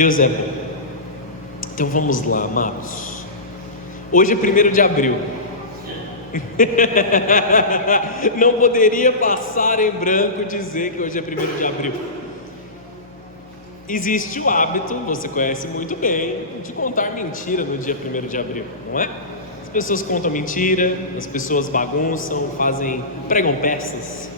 Deus é bom. Então vamos lá, amados. Hoje é 1º de abril. Não poderia passar em branco dizer que hoje é 1º de abril. Existe o hábito, você conhece muito bem, de contar mentira no dia 1º de abril, não é? As pessoas contam mentira, as pessoas bagunçam, pregam peças,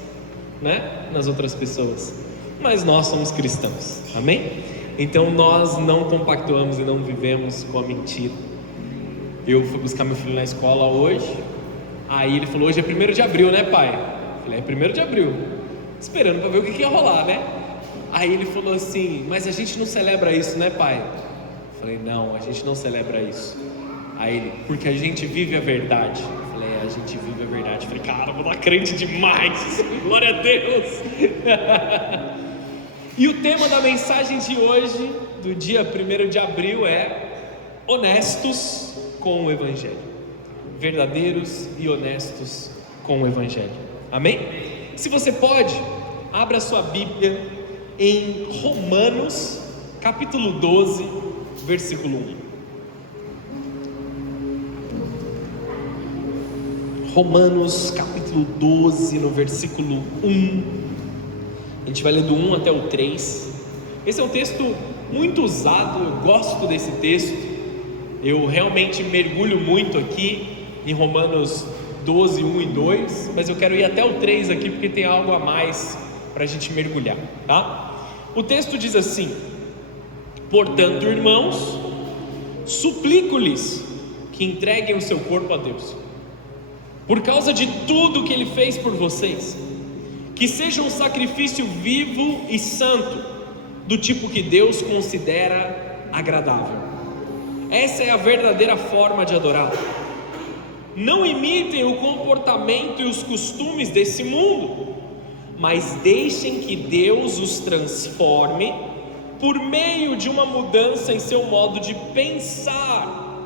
né? Nas outras pessoas. Mas nós somos cristãos, amém? Então nós não compactuamos e não vivemos com a mentira. Eu fui buscar meu filho na escola hoje. Aí ele falou, hoje é 1º de abril, né, pai? Eu falei, é 1º de abril. Esperando para ver o que ia rolar, né? Aí ele falou assim, mas a gente não celebra isso, né, pai? Eu falei, não, a gente não celebra isso. Aí ele, porque a gente vive a verdade. Eu falei, a gente vive a verdade. Eu falei, cara, vou dar crente demais. Glória a Deus. E o tema da mensagem de hoje, do dia 1º de abril, é honestos com o Evangelho. Verdadeiros e honestos com o Evangelho. Amém? Se você pode, abra sua Bíblia em Romanos, capítulo 12, versículo 1. Romanos, capítulo 12, no versículo 1. A gente vai ler do 1 até o 3. Esse é um texto muito usado, eu gosto desse texto. Eu realmente mergulho muito aqui em Romanos 12, 1 e 2, mas eu quero ir até o 3 aqui, porque tem algo a mais para a gente mergulhar, tá? O texto diz assim: portanto, irmãos, suplico-lhes que entreguem o seu corpo a Deus, por causa de tudo que Ele fez por vocês, que seja um sacrifício vivo e santo, do tipo que Deus considera agradável. Essa é a verdadeira forma de adorar. Não imitem o comportamento e os costumes desse mundo, mas deixem que Deus os transforme por meio de uma mudança em seu modo de pensar,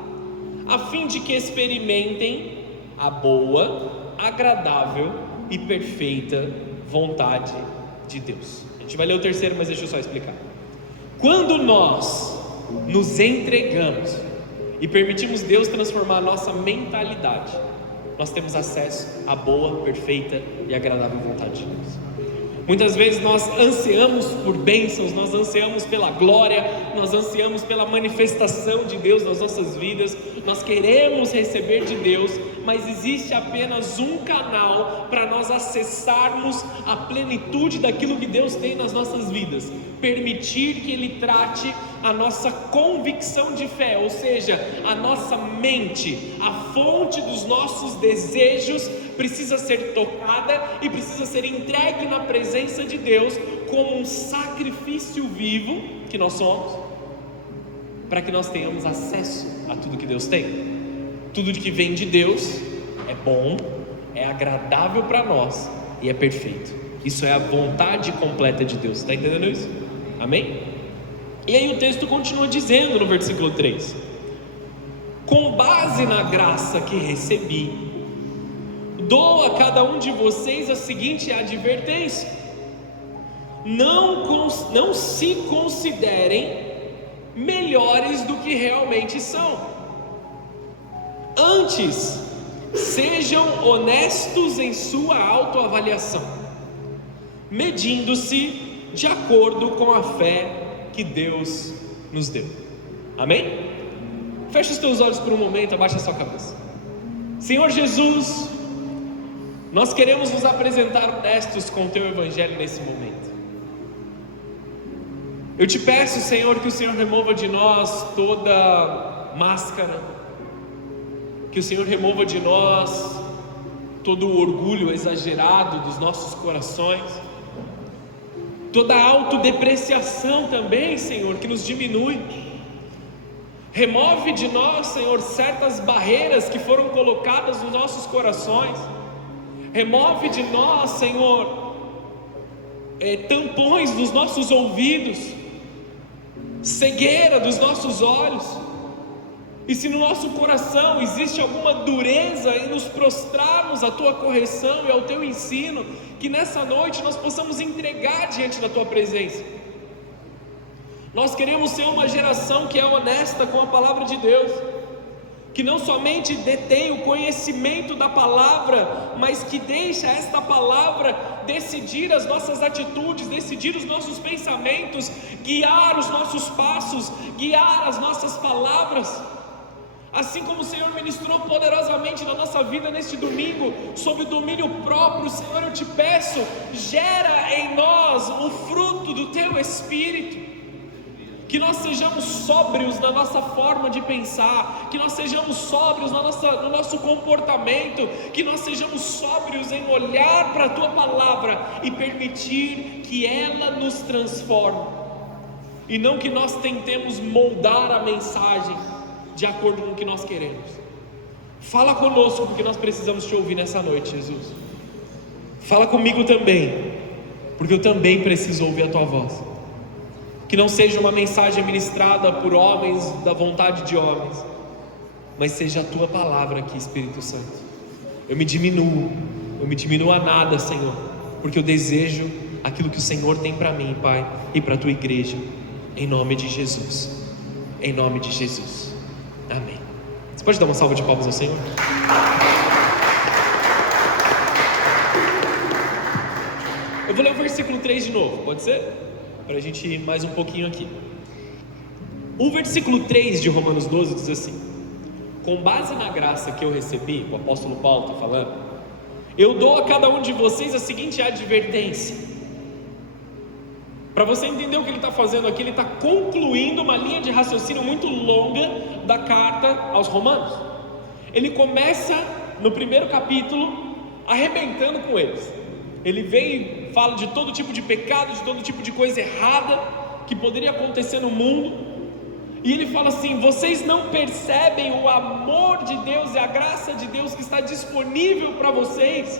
a fim de que experimentem a boa, agradável e perfeita vontade de Deus. A gente vai ler o 3º, mas deixa eu só explicar. Quando nós nos entregamos e permitimos Deus transformar a nossa mentalidade, nós temos acesso à boa, perfeita e agradável vontade de Deus. Muitas vezes nós ansiamos por bênçãos, nós ansiamos pela glória, nós ansiamos pela manifestação de Deus nas nossas vidas, nós queremos receber de Deus, mas existe apenas um canal para nós acessarmos a plenitude daquilo que Deus tem nas nossas vidas: permitir que Ele trate a nossa convicção de fé, ou seja, a nossa mente, a fonte dos nossos desejos precisa ser tocada e precisa ser entregue na presença de Deus como um sacrifício vivo que nós somos, para que nós tenhamos acesso a tudo que Deus tem. Tudo que vem de Deus é bom, é agradável para nós e é perfeito. Isso é a vontade completa de Deus. Está entendendo isso? Amém? E aí o texto continua dizendo no versículo 3: com base na graça que recebi, dou a cada um de vocês a seguinte advertência: não se considerem melhores do que realmente são. Antes, sejam honestos em sua autoavaliação, medindo-se de acordo com a fé que Deus nos deu. Amém? Fecha os teus olhos por um momento, abaixa a sua cabeça. Senhor Jesus, nós queremos nos apresentar honestos com o Teu Evangelho nesse momento. Eu te peço, Senhor, que o Senhor remova de nós toda máscara, que o Senhor remova de nós todo o orgulho exagerado dos nossos corações, toda a autodepreciação também, Senhor, que nos diminui. Remove de nós, Senhor, certas barreiras que foram colocadas nos nossos corações. Remove de nós, Senhor, tampões dos nossos ouvidos, cegueira dos nossos olhos. E se no nosso coração existe alguma dureza em nos prostrarmos à Tua correção e ao Teu ensino, que nessa noite nós possamos entregar diante da Tua presença. Nós queremos ser uma geração que é honesta com a palavra de Deus, que não somente detém o conhecimento da palavra, mas que deixa esta palavra decidir as nossas atitudes, decidir os nossos pensamentos, guiar os nossos passos, guiar as nossas palavras. Assim como o Senhor ministrou poderosamente na nossa vida neste domingo, sobre o domínio próprio, Senhor, eu te peço, gera em nós o fruto do Teu Espírito, que nós sejamos sóbrios na nossa forma de pensar, que nós sejamos sóbrios no nosso comportamento, que nós sejamos sóbrios em olhar para a Tua Palavra e permitir que ela nos transforme, e não que nós tentemos moldar a mensagem de acordo com o que nós queremos. Fala conosco, porque nós precisamos te ouvir nessa noite, Jesus. Fala comigo também, porque eu também preciso ouvir a Tua voz. Que não seja uma mensagem ministrada por homens da vontade de homens, mas seja a Tua palavra aqui, Espírito Santo. Eu me diminuo a nada, Senhor, porque eu desejo aquilo que o Senhor tem para mim, Pai, e para a Tua igreja, em nome de Jesus, em nome de Jesus, amém. Você pode dar uma salva de palmas ao Senhor? Eu vou ler o versículo 3 de novo, pode ser? Para a gente ir mais um pouquinho aqui. O versículo 3 de Romanos 12 diz assim: com base na graça que eu recebi, o apóstolo Paulo está falando, eu dou a cada um de vocês a seguinte advertência. Para você entender o que ele está fazendo aqui, ele está concluindo uma linha de raciocínio muito longa da carta aos Romanos. Ele começa no primeiro capítulo arrebentando com eles. Ele vem e fala de todo tipo de pecado, de todo tipo de coisa errada que poderia acontecer no mundo. E ele fala assim: vocês não percebem o amor de Deus e a graça de Deus que está disponível para vocês?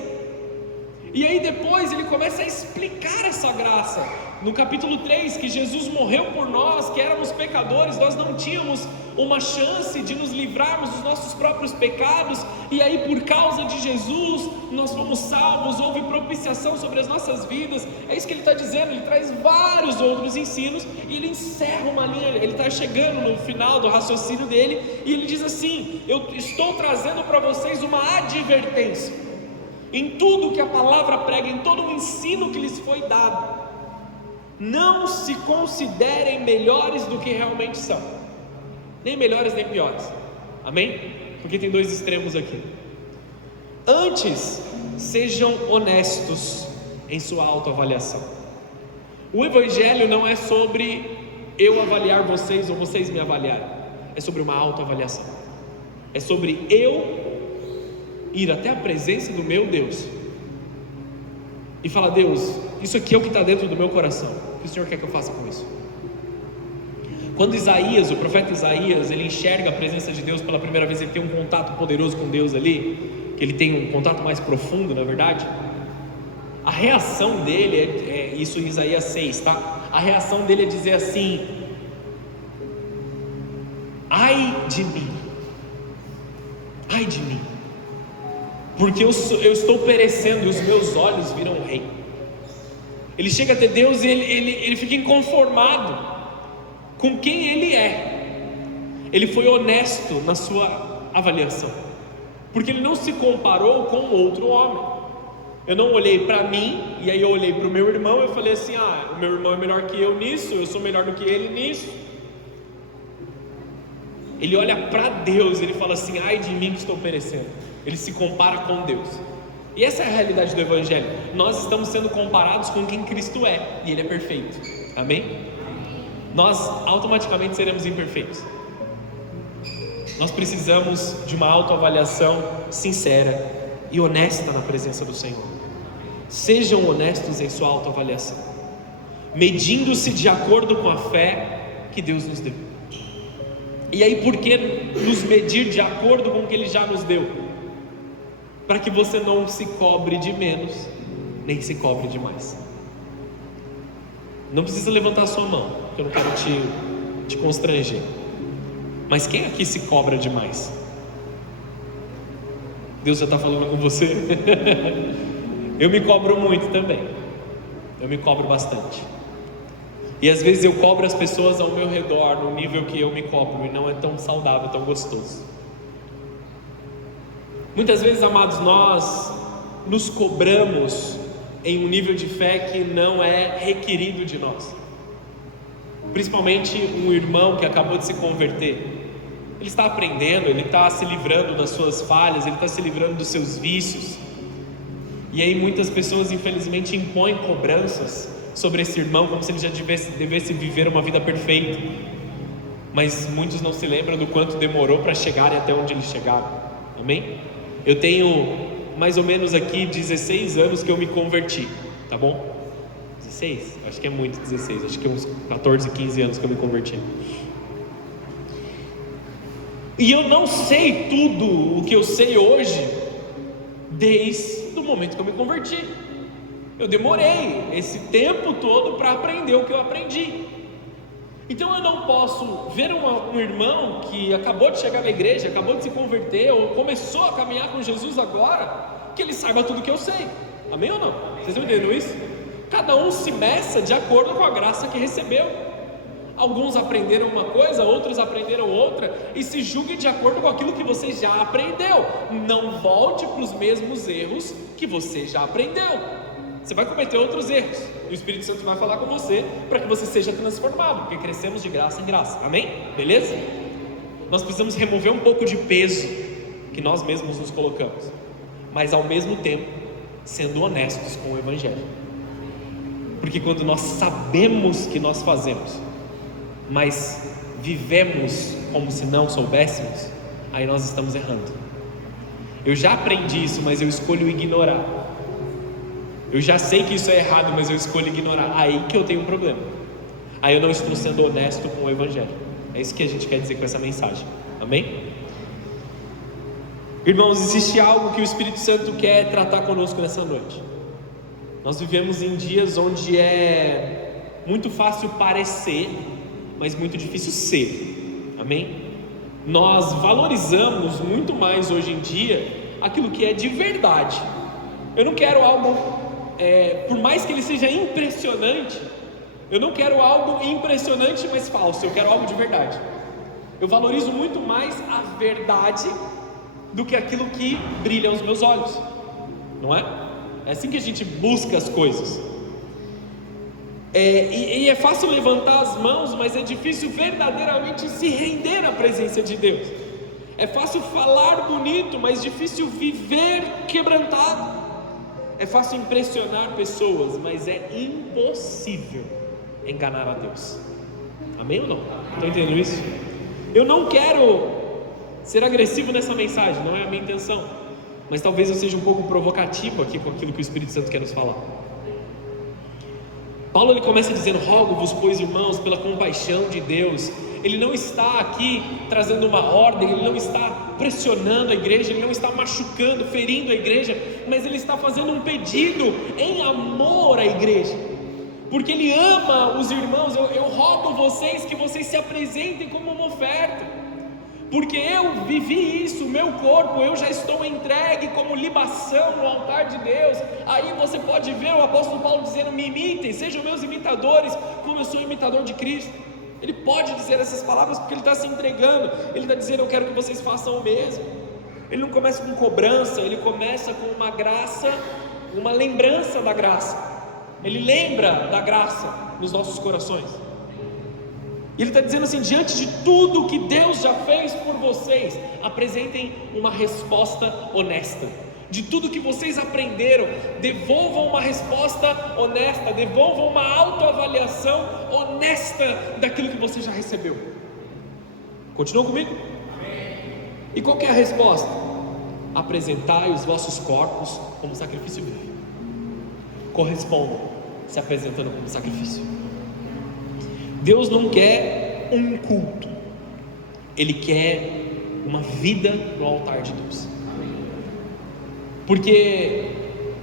E aí depois ele começa a explicar essa graça. No capítulo 3, que Jesus morreu por nós, que éramos pecadores, nós não tínhamos uma chance de nos livrarmos dos nossos próprios pecados, e aí por causa de Jesus, nós fomos salvos, houve propiciação sobre as nossas vidas. É isso que ele está dizendo. Ele traz vários outros ensinos, e ele encerra uma linha, ele está chegando no final do raciocínio dele, e ele diz assim: eu estou trazendo para vocês uma advertência, em tudo que a palavra prega, em todo o ensino que lhes foi dado, não se considerem melhores do que realmente são, nem melhores nem piores, amém? Porque tem dois extremos aqui. Antes, sejam honestos em sua autoavaliação. O Evangelho não é sobre eu avaliar vocês ou vocês me avaliarem, é sobre uma autoavaliação, é sobre eu ir até a presença do meu Deus e falar: Deus, isso aqui é o que está dentro do meu coração, o que o Senhor quer que eu faça com isso? Quando Isaías, o profeta Isaías, ele enxerga a presença de Deus pela primeira vez, ele tem um contato poderoso com Deus ali, que ele tem um contato mais profundo, na verdade. A reação dele é isso em Isaías 6, tá? A reação dele é dizer assim: ai de mim, porque eu estou perecendo e os meus olhos viram o rei. Ele chega até Deus e ele fica inconformado com quem ele é. Ele foi honesto na sua avaliação, porque ele não se comparou com outro homem. Eu não olhei para mim, e aí eu olhei para o meu irmão e falei assim: o meu irmão é melhor que eu nisso, eu sou melhor do que ele nisso. Ele olha para Deus, ele fala assim: ai de mim que estou perecendo. Ele se compara com Deus. E essa é a realidade do Evangelho. Nós estamos sendo comparados com quem Cristo é, e Ele é perfeito, amém? Nós automaticamente seremos imperfeitos. Nós precisamos de uma autoavaliação sincera e honesta na presença do Senhor. Sejam honestos em sua autoavaliação, medindo-se de acordo com a fé que Deus nos deu. E aí, por que nos medir de acordo com o que Ele já nos deu? Para que você não se cobre de menos, nem se cobre de mais. Não precisa levantar a sua mão, porque eu não quero te constranger. Mas quem aqui se cobra demais? Deus já está falando com você? Eu me cobro muito também. Eu me cobro bastante. E às vezes eu cobro as pessoas ao meu redor no nível que eu me cobro, e não é tão saudável, tão gostoso. Muitas vezes, amados, nós nos cobramos em um nível de fé que não é requerido de nós. Principalmente um irmão que acabou de se converter. Ele está aprendendo, ele está se livrando das suas falhas, ele está se livrando dos seus vícios. E aí muitas pessoas infelizmente impõem cobranças sobre esse irmão como se ele já devesse viver uma vida perfeita. Mas muitos não se lembram do quanto demorou para chegarem até onde eles chegaram. Amém? Eu tenho mais ou menos aqui 16 anos que eu me converti, tá bom? 16? Acho que é muito 16, acho que é uns 14, 15 anos que eu me converti. E eu não sei tudo o que eu sei hoje desde o momento que eu me converti. Eu demorei esse tempo todo para aprender o que eu aprendi. Então eu não posso ver um irmão que acabou de chegar na igreja, acabou de se converter, ou começou a caminhar com Jesus agora, que ele saiba tudo que eu sei. Amém ou não? Vocês estão entendendo isso? Cada um se meça de acordo com a graça que recebeu. Alguns aprenderam uma coisa, outros aprenderam outra, e se julgue de acordo com aquilo que você já aprendeu. Não volte para os mesmos erros que você já aprendeu. Você vai cometer outros erros, e o Espírito Santo vai falar com você para que você seja transformado, porque crescemos de graça em graça. Amém? Beleza? Nós precisamos remover um pouco de peso que nós mesmos nos colocamos, mas ao mesmo tempo sendo honestos com o Evangelho. Porque quando nós sabemos que nós fazemos, mas vivemos como se não soubéssemos, aí nós estamos errando. Eu já aprendi isso, mas eu escolho ignorar. Eu já sei que isso é errado, mas eu escolho ignorar. Aí que eu tenho um problema. Aí eu não estou sendo honesto com o Evangelho. É isso que a gente quer dizer com essa mensagem. Amém? Irmãos, existe algo que o Espírito Santo quer tratar conosco nessa noite. Nós vivemos em dias onde é muito fácil parecer, mas muito difícil ser. Amém? Nós valorizamos muito mais hoje em dia aquilo que é de verdade. Eu não quero algo, por mais que ele seja impressionante, eu não quero algo impressionante, mas falso. Eu quero algo de verdade. Eu valorizo muito mais a verdade do que aquilo que brilha aos meus olhos. Não é? É assim que a gente busca as coisas. E é fácil levantar as mãos, mas é difícil verdadeiramente se render à presença de Deus. É fácil falar bonito, mas difícil viver quebrantado. É fácil impressionar pessoas, mas é impossível enganar a Deus. Amém ou não? Estão entendendo isso? Eu não quero ser agressivo nessa mensagem, não é a minha intenção, mas talvez eu seja um pouco provocativo aqui com aquilo que o Espírito Santo quer nos falar. Paulo ele começa dizendo: rogo-vos, pois, irmãos, pela compaixão de Deus. Ele não está aqui trazendo uma ordem, ele não está pressionando a igreja, ele não está machucando, ferindo a igreja, mas ele está fazendo um pedido em amor à igreja, porque ele ama os irmãos. Eu rogo vocês que vocês se apresentem como uma oferta, porque eu vivi isso, o meu corpo, eu já estou entregue como libação no altar de Deus. Aí você pode ver o apóstolo Paulo dizendo: me imitem, sejam meus imitadores, como eu sou imitador de Cristo. Ele pode dizer essas palavras porque ele está se entregando. Ele está dizendo: eu quero que vocês façam o mesmo. Ele não começa com cobrança, ele começa com uma graça, uma lembrança da graça. Ele lembra da graça nos nossos corações. E ele está dizendo assim: diante de tudo que Deus já fez por vocês, apresentem uma resposta honesta. De tudo que vocês aprenderam, devolvam uma resposta honesta, devolvam uma autoavaliação honesta daquilo que você já recebeu. Continua comigo? E qual que é a resposta? Apresentai os vossos corpos como sacrifício vivo. Correspondam se apresentando como sacrifício. Deus não quer um culto, Ele quer uma vida no altar de Deus. Porque,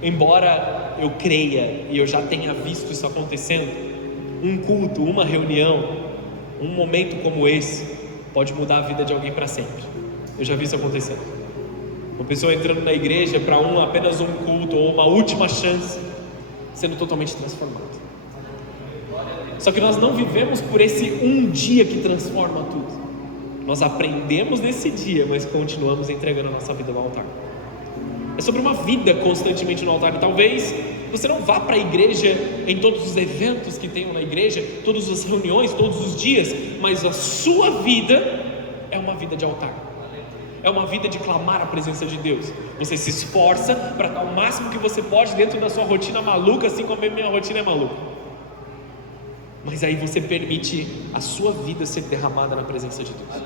embora eu creia e eu já tenha visto isso acontecendo, um culto, uma reunião, um momento como esse pode mudar a vida de alguém para sempre. Eu já vi isso acontecendo. Uma pessoa entrando na igreja para apenas um culto ou uma última chance, sendo totalmente transformada. Só que nós não vivemos por esse um dia que transforma tudo. Nós aprendemos nesse dia, mas continuamos entregando a nossa vida no altar. É sobre uma vida constantemente no altar. E talvez você não vá para a igreja em todos os eventos que tenham na igreja, todas as reuniões, todos os dias, mas a sua vida é uma vida de altar. É uma vida de clamar a presença de Deus. Você se esforça para dar o máximo que você pode dentro da sua rotina maluca, assim como a minha rotina é maluca. Mas aí você permite a sua vida ser derramada na presença de Deus.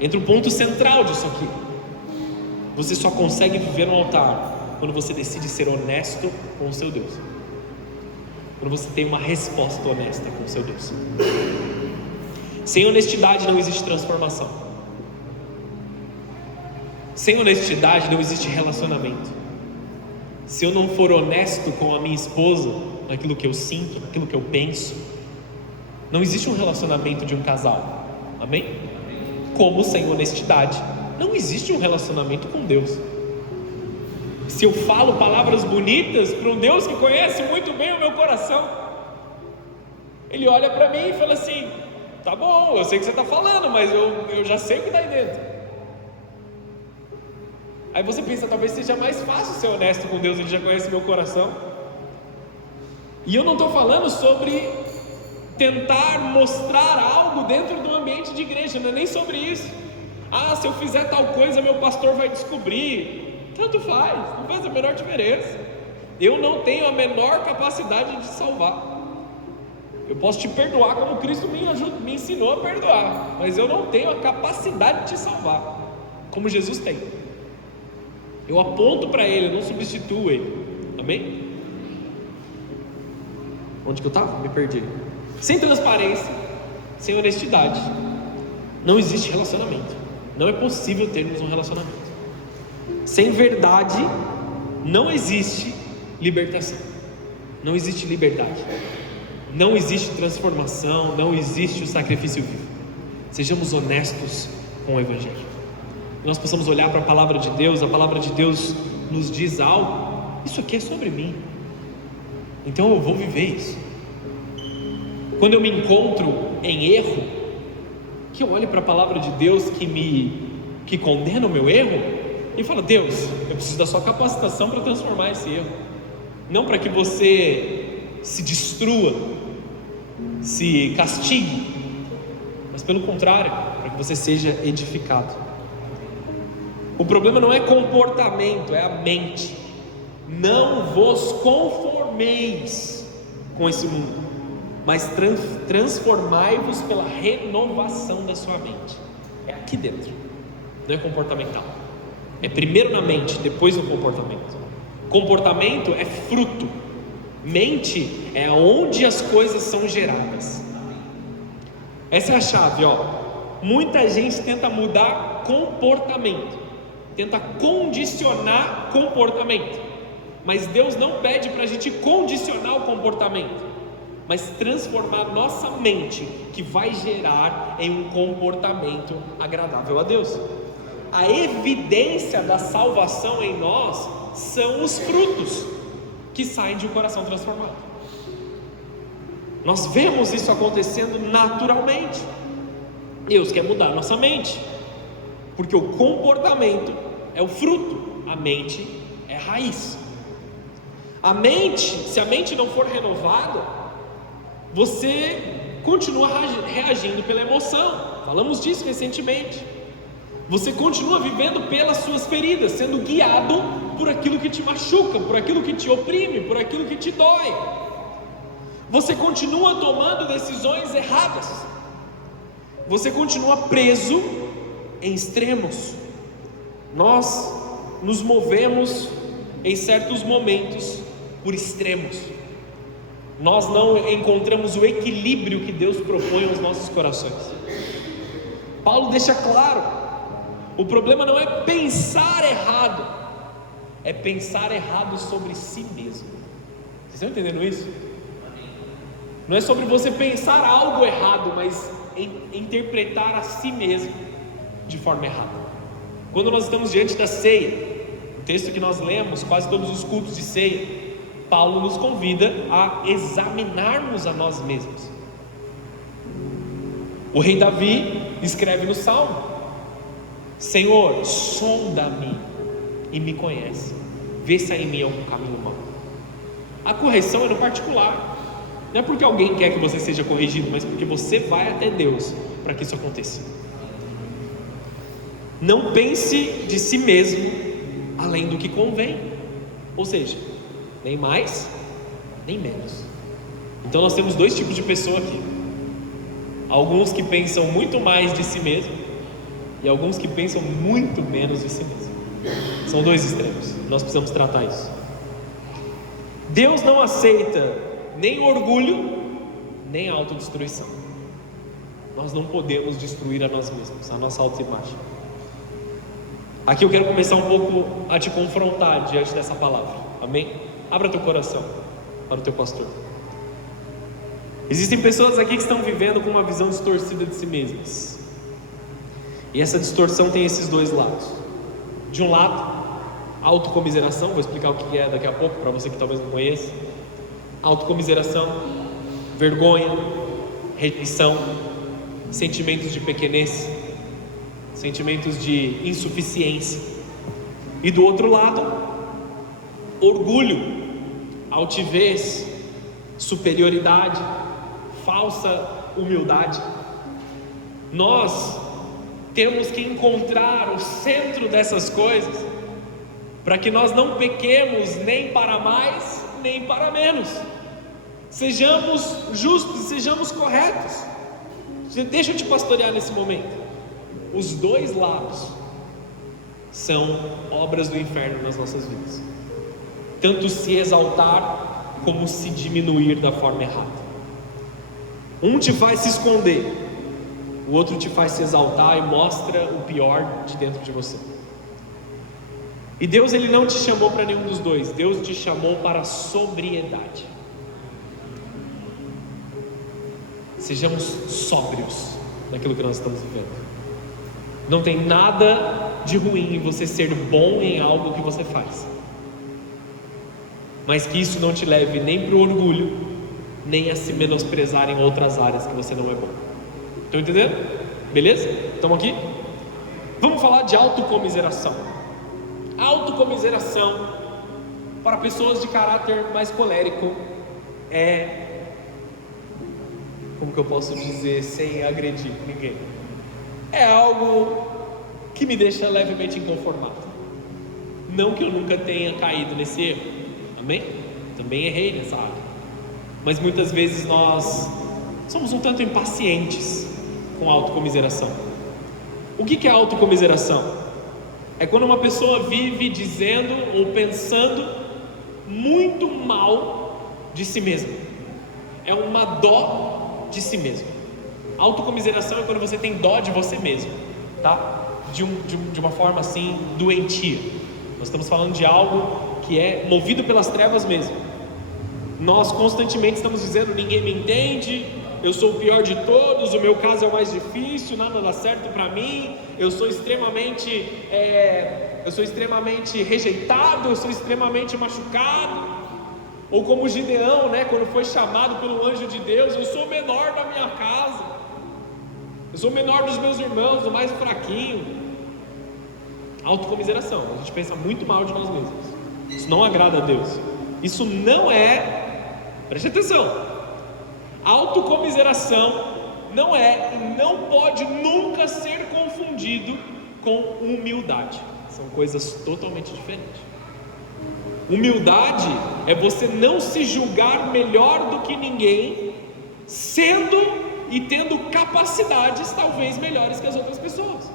Entra um ponto central disso aqui. Você só consegue viver no altar quando você decide ser honesto com o seu Deus. Quando você tem uma resposta honesta com o seu Deus. Sem honestidade não existe transformação. Sem honestidade não existe relacionamento. Se eu não for honesto com a minha esposa, naquilo que eu sinto, naquilo que eu penso, não existe um relacionamento de um casal. Amém? Como sem honestidade não existe um relacionamento com Deus. Se eu falo palavras bonitas para um Deus que conhece muito bem o meu coração, Ele olha para mim e fala assim: tá bom, eu sei o que você está falando, mas eu já sei o que está aí dentro. Aí você pensa, talvez seja mais fácil ser honesto com Deus, Ele já conhece meu coração. E eu não estou falando sobre tentar mostrar algo dentro do ambiente de igreja, não é nem sobre isso. Se eu fizer tal coisa, meu pastor vai descobrir. Tanto faz, não faz a menor diferença. Eu não tenho a menor capacidade de salvar. Eu posso te perdoar como Cristo me ensinou a perdoar, mas eu não tenho a capacidade de te salvar como Jesus tem. Eu aponto para Ele, eu não substituo Ele. Amém? Onde que eu estava? Me perdi. Sem transparência, sem honestidade, não existe relacionamento. Não é possível termos um relacionamento. Sem verdade, não existe libertação. Não existe liberdade. Não existe transformação. Não existe o sacrifício vivo. Sejamos honestos com o Evangelho. Que nós possamos olhar para a palavra de Deus. A palavra de Deus nos diz algo. Isso aqui é sobre mim. Então eu vou viver isso. Quando eu me encontro em erro, que eu olho para a palavra de Deus que condena o meu erro e falo: Deus, eu preciso da sua capacitação para transformar esse erro. Não para que você se destrua, se castigue, mas pelo contrário, para que você seja edificado. O problema não é comportamento, é a mente. Não vos conformeis com esse mundo, mas transformai-vos pela renovação da sua mente. É aqui dentro, não é comportamental. É primeiro na mente, depois no comportamento. Comportamento é fruto. Mente é onde as coisas são geradas. Essa é a chave, ó. Muita gente tenta mudar comportamento, tenta condicionar comportamento. Mas Deus não pede para a gente condicionar o comportamento, mas transformar nossa mente, que vai gerar em um comportamento agradável a Deus. A evidência da salvação em nós são os frutos que saem de um coração transformado. Nós vemos isso acontecendo naturalmente. Deus quer mudar nossa mente, porque o comportamento é o fruto, a mente é a raiz. A mente, se a mente não for renovada, você continua reagindo pela emoção. Falamos disso recentemente. Você continua vivendo pelas suas feridas, sendo guiado por aquilo que te machuca, por aquilo que te oprime, por aquilo que te dói. Você continua tomando decisões erradas. Você continua preso em extremos. Nós nos movemos em certos momentos por extremos. Nós não encontramos o equilíbrio que Deus propõe aos nossos corações. Paulo deixa claro: o problema não é pensar errado, é pensar errado sobre si mesmo. Vocês estão entendendo isso? Não é sobre você pensar algo errado, mas interpretar a si mesmo de forma errada. Quando nós estamos diante da ceia, o texto que nós lemos quase todos os cultos de ceia, Paulo nos convida a examinarmos a nós mesmos. O rei Davi escreve no Salmo: Senhor, sonda-me e me conhece, vê se há em mim algum caminho mau. A correção é no particular. Não é porque alguém quer que você seja corrigido, mas porque você vai até Deus para que isso aconteça. Não pense de si mesmo além do que convém, ou seja, nem mais, nem menos. Então nós temos dois tipos de pessoa aqui: alguns que pensam muito mais de si mesmo e alguns que pensam muito menos de si mesmo. São dois extremos, nós precisamos tratar isso. Deus não aceita nem orgulho, nem autodestruição. Nós não podemos destruir a nós mesmos, a nossa autoimagem. Aqui eu quero começar um pouco a te confrontar diante dessa palavra, amém? Abra teu coração para o teu pastor. Existem pessoas aqui que estão vivendo com uma visão distorcida de si mesmas, e essa distorção tem esses dois lados. De um lado, autocomiseração, vou explicar o que é daqui a pouco para você que talvez não conheça. Autocomiseração, vergonha, rejeição, sentimentos de pequenez, sentimentos de insuficiência. E do outro lado, orgulho, altivez, superioridade, falsa humildade. Nós temos que encontrar o centro dessas coisas, para que nós não pequemos nem para mais, nem para menos. Sejamos justos, sejamos corretos. Deixa eu te pastorear nesse momento. Os dois lados são obras do inferno nas nossas vidas. Tanto se exaltar, como se diminuir da forma errada. Um te faz se esconder, o outro te faz se exaltar e mostra o pior de dentro de você. E Deus, Ele não te chamou para nenhum dos dois. Deus te chamou para a sobriedade. Sejamos sóbrios naquilo que nós estamos vivendo. Não tem nada de ruim em você ser bom em algo que você faz, mas que isso não te leve nem para o orgulho, nem a se menosprezar em outras áreas que você não é bom. Estão entendendo? Beleza? Estamos aqui? Vamos falar de autocomiseração. Autocomiseração para pessoas de caráter mais colérico como que eu posso dizer sem agredir ninguém? É algo que me deixa levemente inconformado. Não que eu nunca tenha caído nesse erro, amém? Também errei nessa área, mas muitas vezes nós somos um tanto impacientes com a autocomiseração. O que é autocomiseração? É quando uma pessoa vive dizendo ou pensando muito mal de si mesma. É uma dó de si mesmo. Autocomiseração é quando você tem dó de você mesmo, tá? De uma forma assim doentia. Nós estamos falando de algo que é movido pelas trevas mesmo. Nós constantemente estamos dizendo: ninguém me entende, eu sou o pior de todos, o meu caso é o mais difícil, nada dá certo para mim, eu sou extremamente rejeitado, eu sou extremamente machucado. Ou como Gideão, né, quando foi chamado pelo anjo de Deus: eu sou o menor da minha casa, eu sou o menor dos meus irmãos, o mais fraquinho. Autocomiseração, a gente pensa muito mal de nós mesmos. Isso não agrada a Deus. Isso não é, preste atenção, autocomiseração não é e não pode nunca ser confundido com humildade. São coisas totalmente diferentes. Humildade é você não se julgar melhor do que ninguém, sendo e tendo capacidades talvez melhores que as outras pessoas,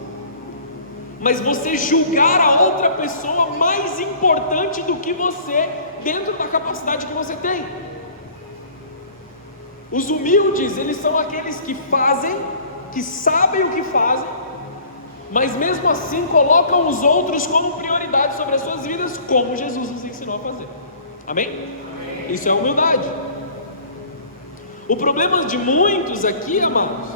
mas você julgar a outra pessoa mais importante do que você, dentro da capacidade que você tem. Os humildes, eles são aqueles que fazem, que sabem o que fazem, mas mesmo assim colocam os outros como prioridade sobre as suas vidas, como Jesus nos ensinou a fazer. Amém? Isso é humildade. O problema de muitos aqui, amados,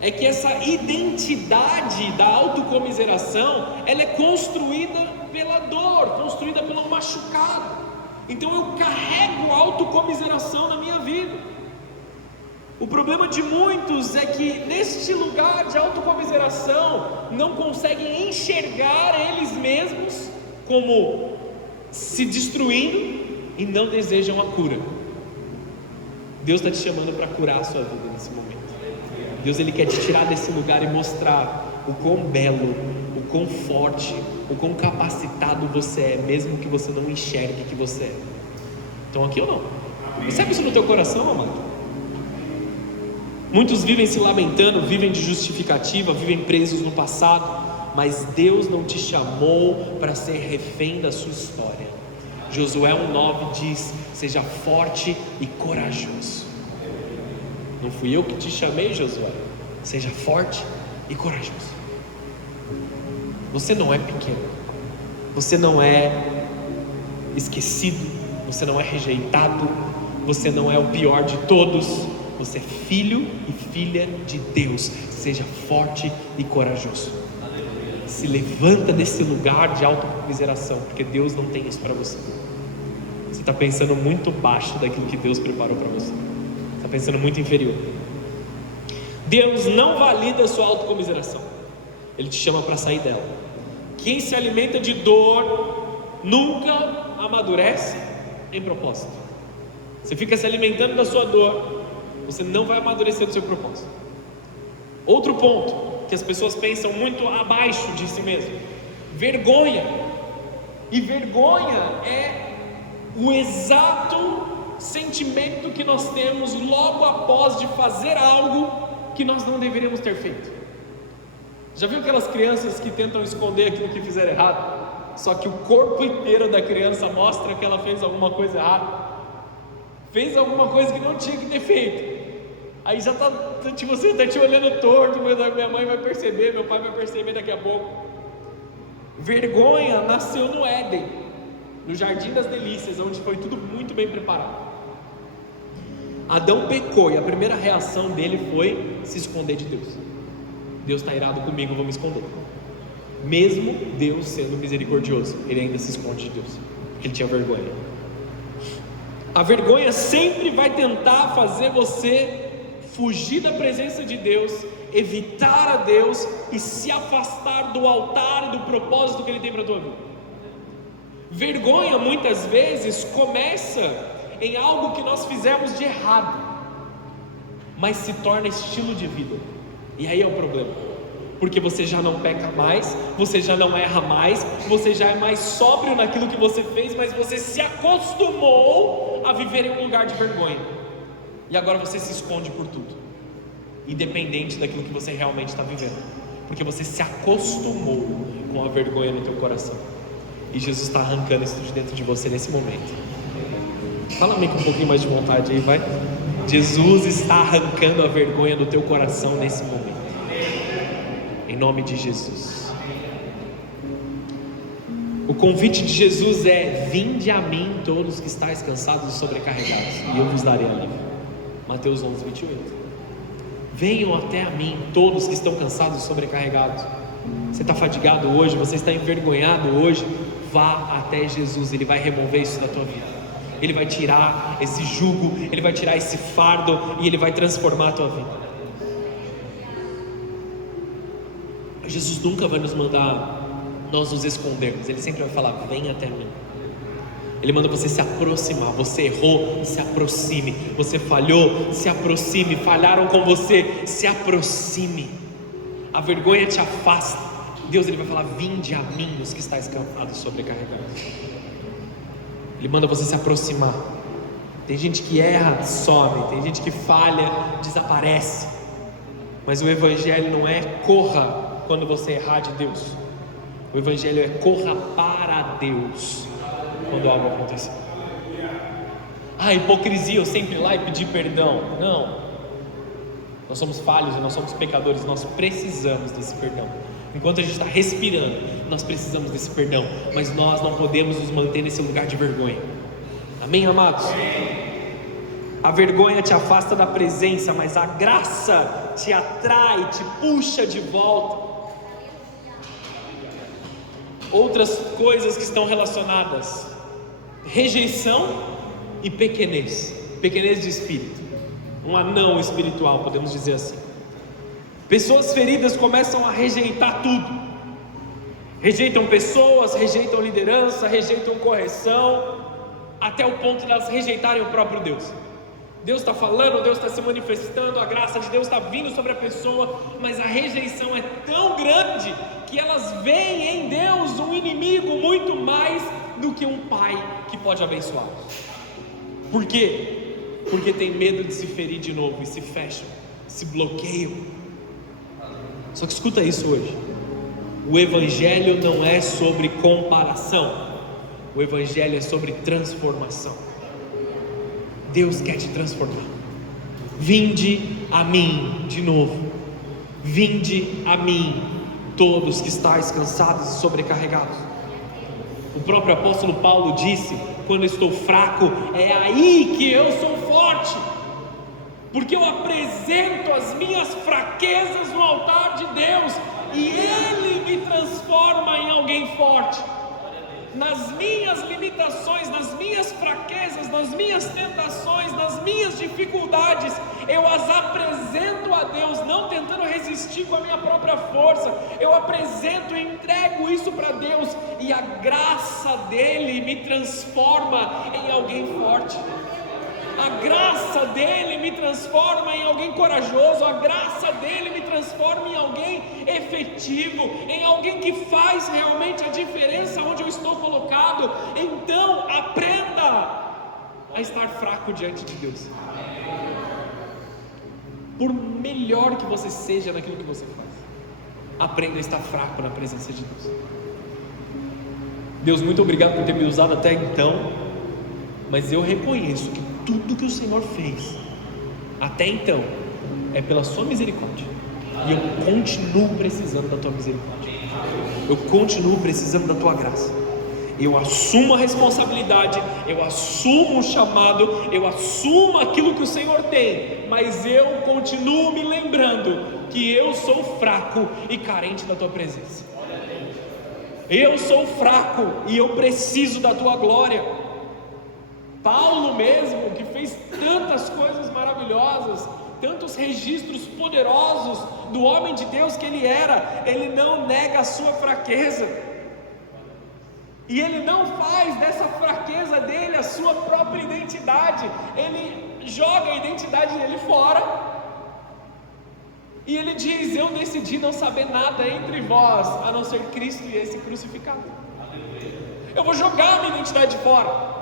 é que essa identidade da autocomiseração, ela é construída pela dor, construída pelo machucado. Então eu carrego autocomiseração na minha vida. O problema de muitos é que neste lugar de autocomiseração não conseguem enxergar eles mesmos como se destruindo e não desejam a cura. Deus está te chamando para curar a sua vida nesse momento. Deus, Ele quer te tirar desse lugar e mostrar o quão belo, o quão forte, o quão capacitado você é, mesmo que você não enxergue que você é. Então aqui ou não? Recebe isso no teu coração, amado. Muitos vivem se lamentando, vivem de justificativa, vivem presos no passado, mas Deus não te chamou para ser refém da sua história. Josué 1,9 diz: seja forte e corajoso. Não fui eu que te chamei, Josué. Seja forte e corajoso. Você não é pequeno, você não é esquecido, você não é rejeitado, você não é o pior de todos. Você é filho e filha de Deus. Seja forte e corajoso. Se levanta desse lugar de autocomiseração, porque Deus não tem isso para você. Você está pensando muito baixo daquilo que Deus preparou para você. Está pensando muito inferior. Deus não valida a sua autocomiseração. Ele te chama para sair dela. Quem se alimenta de dor nunca amadurece em propósito. Você fica se alimentando da sua dor, você não vai amadurecer do seu propósito. Outro ponto que as pessoas pensam muito abaixo de si mesmo: vergonha. E vergonha é o exato sentimento que nós temos logo após de fazer algo que nós não deveríamos ter feito. Já viu aquelas crianças que tentam esconder aquilo que fizeram errado, só que o corpo inteiro da criança mostra que ela fez alguma coisa errada, fez alguma coisa que não tinha que ter feito? Aí já está, você está te olhando torto, minha mãe vai perceber, meu pai vai perceber daqui a pouco. Vergonha nasceu no Éden, no Jardim das Delícias, onde foi tudo muito bem preparado. Adão pecou e a primeira reação dele foi se esconder de Deus. Deus está irado comigo, vou me esconder. Mesmo Deus sendo misericordioso, ele ainda se esconde de Deus, porque ele tinha vergonha. A vergonha sempre vai tentar fazer você fugir da presença de Deus, evitar a Deus e se afastar do altar e do propósito que Ele tem para a tua vida. Vergonha muitas vezes começa em algo que nós fizemos de errado, mas se torna estilo de vida. E aí é o problema, porque você já não peca mais, você já não erra mais, você já é mais sóbrio naquilo que você fez, mas você se acostumou a viver em um lugar de vergonha. E agora você se esconde por tudo, independente daquilo que você realmente está vivendo, porque você se acostumou com a vergonha no teu coração. E Jesus está arrancando isso de dentro de você nesse momento. Fala meio que um pouquinho mais de vontade aí, vai. Jesus está arrancando a vergonha do teu coração nesse momento, em nome de Jesus. O convite de Jesus é: vinde a mim todos que estáis cansados e sobrecarregados, e eu vos darei alívio. Mateus 11:28. Venham até a mim todos que estão cansados e sobrecarregados. Você está fadigado hoje, você está envergonhado hoje, vá até Jesus, Ele vai remover isso da tua vida. Ele vai tirar esse jugo, Ele vai tirar esse fardo e Ele vai transformar a tua vida. Jesus nunca vai nos mandar nós nos escondermos, Ele sempre vai falar: vem até mim. Ele manda você se aproximar. Você errou, se aproxime. Você falhou, se aproxime. Falharam com você, se aproxime. A vergonha te afasta. Deus, Ele vai falar: vinde a mim os que estáis cansados e sobrecarregados. Ele manda você se aproximar. Tem gente que erra, some. Tem gente que falha, desaparece. Mas o Evangelho não é corra quando você errar de Deus. O Evangelho é corra para Deus quando algo acontecer. Hipocrisia, eu sempre ir lá e pedir perdão. Não. Nós somos falhos e nós somos pecadores. Nós precisamos desse perdão. Enquanto a gente está respirando, nós precisamos desse perdão. Mas nós não podemos nos manter nesse lugar de vergonha. Amém, amados? A vergonha te afasta da presença, mas a graça te atrai, te puxa de volta. Outras coisas que estão relacionadas: rejeição e pequenez de espírito, um anão espiritual, podemos dizer assim. Pessoas feridas começam a rejeitar tudo, rejeitam pessoas, rejeitam liderança, rejeitam correção, até o ponto de elas rejeitarem o próprio Deus. Deus está falando, Deus está se manifestando, a graça de Deus está vindo sobre a pessoa, mas a rejeição é tão grande que elas veem em Deus um inimigo muito mais do que um pai que pode abençoá-los. Por quê? Porque tem medo de se ferir de novo e se fecham, se bloqueiam. Só que escuta isso hoje: o Evangelho não é sobre comparação, o Evangelho é sobre transformação. Deus quer te transformar. Vinde a mim, de novo, vinde a mim, todos que estáis cansados e sobrecarregados. O próprio apóstolo Paulo disse: quando estou fraco, é aí que eu sou forte, porque eu apresento as minhas fraquezas no altar de Deus, e Ele me transforma em alguém forte. Nas minhas limitações, nas minhas fraquezas, nas minhas tentações, nas minhas dificuldades, eu as apresento a Deus, não tentando resistir com a minha própria força. Eu apresento e entrego isso para Deus, e a graça dele me transforma em alguém forte. A graça dele me transforma em alguém corajoso, a graça dele me transforma em alguém efetivo, em alguém que faz realmente a diferença onde eu estou colocado. Então aprenda a estar fraco diante de Deus. Por melhor que você seja naquilo que você faz, aprenda a estar fraco na presença de Deus. Deus, muito obrigado por ter me usado até então, mas eu reconheço que tudo que o Senhor fez até então é pela sua misericórdia, e eu continuo precisando da tua misericórdia, eu continuo precisando da tua graça. Eu assumo a responsabilidade, eu assumo o chamado, eu assumo aquilo que o Senhor tem, mas eu continuo me lembrando que eu sou fraco e carente da tua presença. Eu sou fraco e eu preciso da tua glória. Paulo mesmo, que fez tantas coisas maravilhosas, tantos registros poderosos do homem de Deus que ele era, ele não nega a sua fraqueza, e ele não faz dessa fraqueza dele a sua própria identidade. Ele joga a identidade dele fora, e ele diz: eu decidi não saber nada entre vós, a não ser Cristo e esse crucificado. Eu vou jogar a minha identidade fora,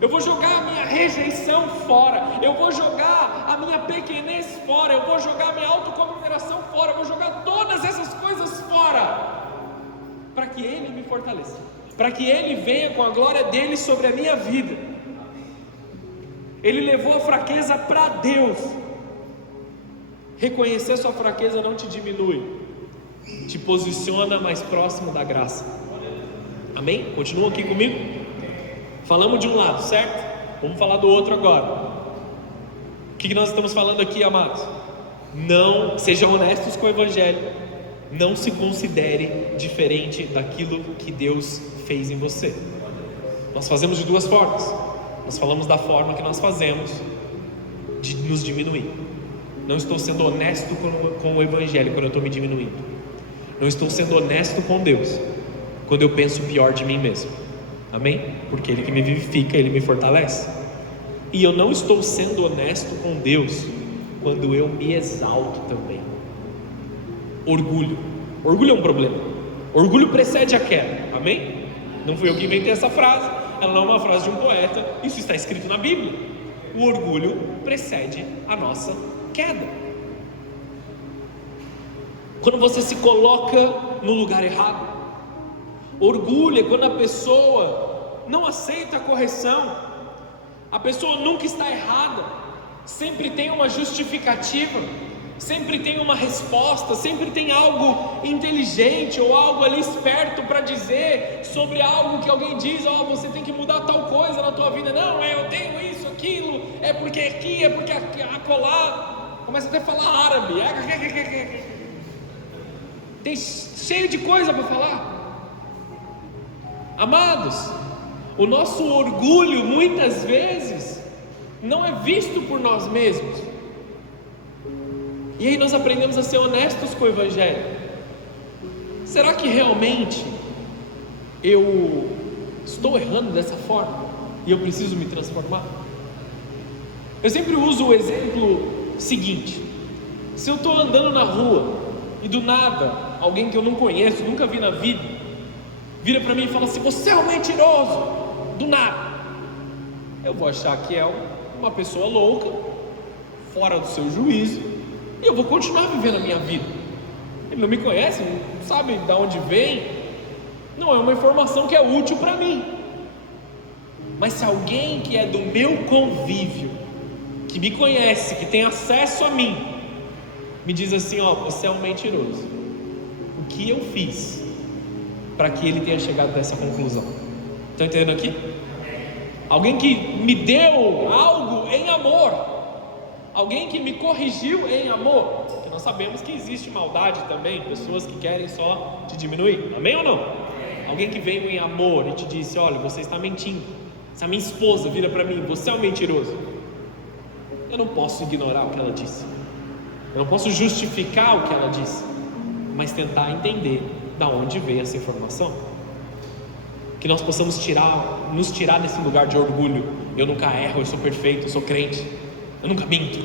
eu vou jogar a minha rejeição fora, eu vou jogar a minha pequenez fora, eu vou jogar a minha autocomiseração fora, eu vou jogar todas essas coisas fora, para que Ele me fortaleça, para que Ele venha com a glória dEle sobre a minha vida. Ele levou a fraqueza para Deus. Reconhecer sua fraqueza não te diminui, te posiciona mais próximo da graça. Amém? Continua aqui comigo. Falamos de um lado, certo? Vamos falar do outro agora. O que nós estamos falando aqui, amados? Não sejam honestos com o Evangelho. Não se considere diferente daquilo que Deus fez em você. Nós fazemos de duas formas. Nós falamos da forma que nós fazemos de nos diminuir. Não estou sendo honesto com o Evangelho quando eu estou me diminuindo. Não estou sendo honesto com Deus quando eu penso pior de mim mesmo. Amém? Porque Ele que me vivifica, Ele me fortalece. E eu não estou sendo honesto com Deus quando eu me exalto também. Orgulho é um problema. Orgulho precede a queda. Amém? Não fui eu que inventei essa frase, ela não é uma frase de um poeta, isso está escrito na Bíblia. O orgulho precede a nossa queda. Quando você se coloca no lugar errado. Orgulho é quando a pessoa não aceita a correção, a pessoa nunca está errada, sempre tem uma justificativa, sempre tem uma resposta, sempre tem algo inteligente ou algo ali esperto para dizer sobre algo que alguém diz: ó, você tem que mudar tal coisa na tua vida. Não, eu tenho isso, aquilo, é porque aqui, é porque acolá. Começa até a falar árabe, tem cheio de coisa para falar. Amados, O nosso orgulho, muitas vezes, não é visto por nós mesmos. E aí nós aprendemos a ser honestos com o Evangelho. Será que realmente eu estou errando dessa forma e eu preciso me transformar? Eu sempre uso o exemplo seguinte: se eu estou andando na rua e do nada alguém que eu não conheço, nunca vi na vida, vira para mim e fala assim: você é um mentiroso, do nada, eu vou achar que é uma pessoa louca, fora do seu juízo, e eu vou continuar vivendo a minha vida. Ele não me conhece, não sabe de onde vem, não é uma informação que é útil para mim. Mas se alguém que é do meu convívio, que me conhece, que tem acesso a mim, me diz assim: ó, você é um mentiroso, o que eu fiz para que ele tenha chegado nessa conclusão? Estão entendendo aqui? Alguém que me deu algo em amor, alguém que me corrigiu em amor, porque nós sabemos que existe maldade também, pessoas que querem só te diminuir, amém ou não? Alguém que veio em amor e te disse: olha, você está mentindo. Se a minha esposa vira para mim: você é um mentiroso, eu não posso ignorar o que ela disse, eu não posso justificar o que ela disse, mas tentar entender da onde veio essa informação. Que nós possamos nos tirar desse lugar de orgulho. Eu nunca erro, eu sou perfeito, eu sou crente, eu nunca minto.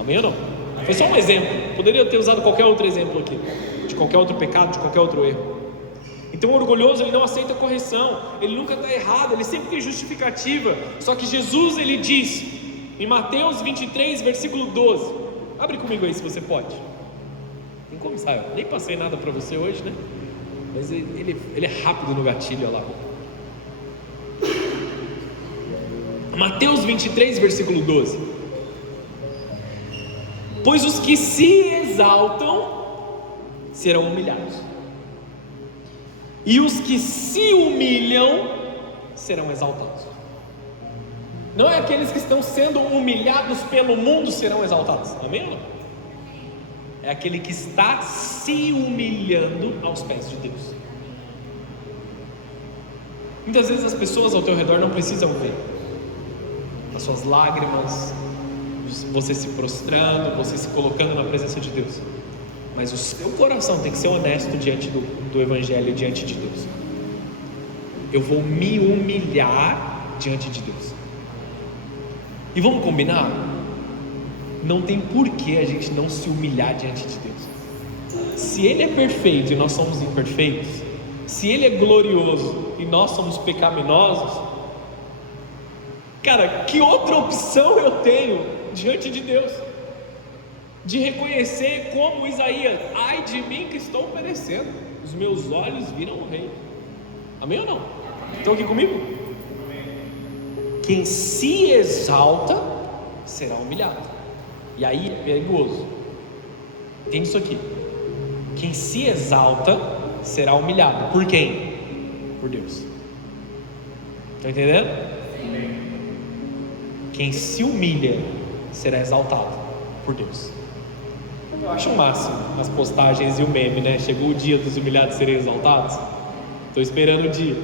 Amém ou não? Foi só um exemplo, poderia ter usado qualquer outro exemplo aqui, de qualquer outro pecado, de qualquer outro erro. Então o orgulhoso, ele não aceita correção, ele nunca está errado, ele sempre tem justificativa. Só que Jesus, ele diz em Mateus 23, versículo 12, abre comigo aí se você pode. Tem como, sabe? Nem passei nada para você hoje, né? Mas ele é rápido no gatilho, olha lá. Mateus 23, versículo 12. Pois os que se exaltam serão humilhados, e os que se humilham serão exaltados. Não é aqueles que estão sendo humilhados pelo mundo serão exaltados, amém ou não? É aquele que está se humilhando aos pés de Deus. Muitas vezes as pessoas ao teu redor não precisam ver as suas lágrimas, você se prostrando, você se colocando na presença de Deus, mas o seu coração tem que ser honesto diante do Evangelho, diante de Deus. Eu vou me humilhar diante de Deus. E vamos combinar? Não tem porquê a gente não se humilhar diante de Deus. Se Ele é perfeito e nós somos imperfeitos, se Ele é glorioso e nós somos pecaminosos, cara, que outra opção eu tenho diante de Deus? De reconhecer como Isaías: ai de mim que estou perecendo, os meus olhos viram o Rei. Amém ou não? Estão aqui comigo? Quem se exalta será humilhado. E aí é perigoso. Entende isso aqui? Quem se exalta será humilhado. Por quem? Por Deus. Estão entendendo? Quem se humilha será exaltado por Deus. Eu acho o máximo as postagens e o meme, né? Chegou o dia dos humilhados serem exaltados. Estou esperando o dia.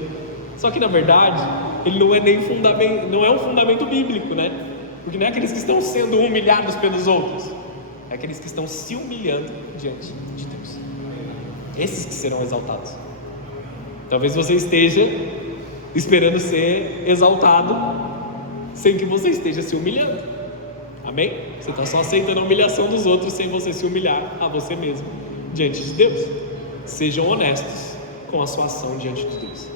Só que na verdade ele não é nem fundamento, não é um fundamento bíblico, né? Porque não é aqueles que estão sendo humilhados pelos outros, é aqueles que estão se humilhando diante de Deus. Esses que serão exaltados. Talvez você esteja esperando ser exaltado sem que você esteja se humilhando. Amém? Você está só aceitando a humilhação dos outros sem você se humilhar a você mesmo diante de Deus. Sejam honestos com a sua ação diante de Deus.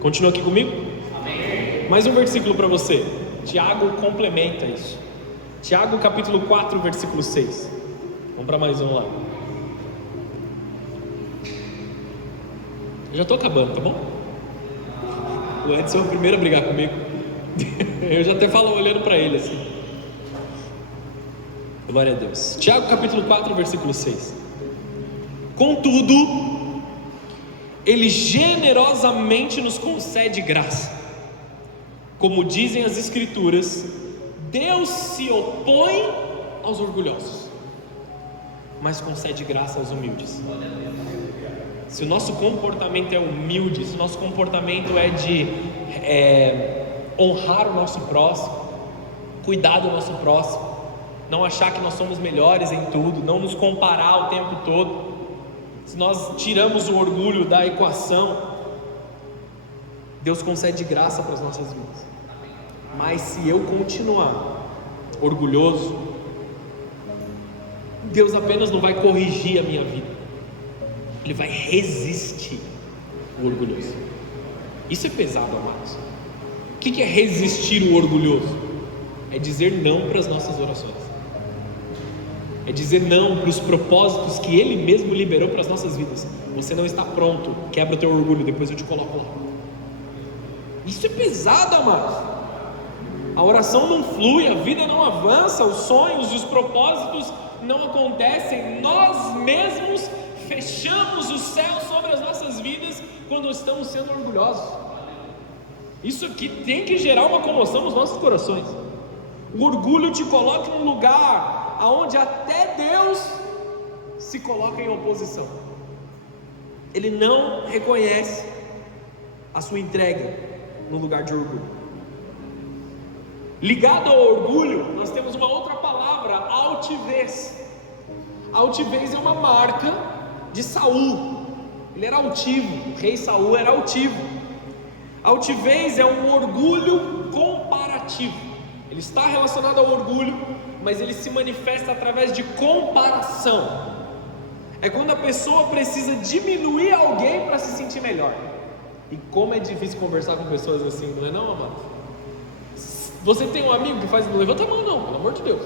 Continua aqui comigo? Amém. Mais um versículo para você. Tiago complementa isso. Tiago capítulo 4, versículo 6. Vamos para mais um lá. Eu já estou acabando, tá bom? O Edson é o primeiro a brigar comigo. Eu já até falo olhando para ele assim. Glória a Deus. Tiago capítulo 4, versículo 6. Contudo, Ele generosamente nos concede graça. Como dizem as Escrituras, Deus se opõe aos orgulhosos, mas concede graça aos humildes. Se o nosso comportamento é humilde, se o nosso comportamento é de honrar o nosso próximo, cuidar do nosso próximo, não achar que nós somos melhores em tudo, não nos comparar o tempo todo, se nós tiramos o orgulho da equação, Deus concede graça para as nossas vidas. Mas se eu continuar orgulhoso, Deus apenas não vai corrigir a minha vida, Ele vai resistir o orgulhoso. Isso é pesado, amados. O que é resistir o orgulhoso? É dizer não para as nossas orações, é dizer não para os propósitos que Ele mesmo liberou para as nossas vidas. Você não está pronto, quebra o teu orgulho, depois eu te coloco lá. Isso é pesado, amados. A oração não flui, a vida não avança, os sonhos e os propósitos não acontecem. Nós mesmos fechamos o céu sobre as nossas vidas quando estamos sendo orgulhosos. Isso aqui tem que gerar uma comoção nos nossos corações. O orgulho te coloca em um lugar onde até Deus se coloca em oposição. Ele não reconhece a sua entrega no lugar de orgulho. Ligado ao orgulho, nós temos uma outra palavra, altivez. Altivez é uma marca de Saul. Ele era altivo, o rei Saul era altivo. Altivez é um orgulho comparativo. Ele está relacionado ao orgulho, mas ele se manifesta através de comparação. É quando a pessoa precisa diminuir alguém para se sentir melhor. E como é difícil conversar com pessoas assim, não é não, amado? Você tem um amigo que faz, não levanta a mão não, pelo amor de Deus.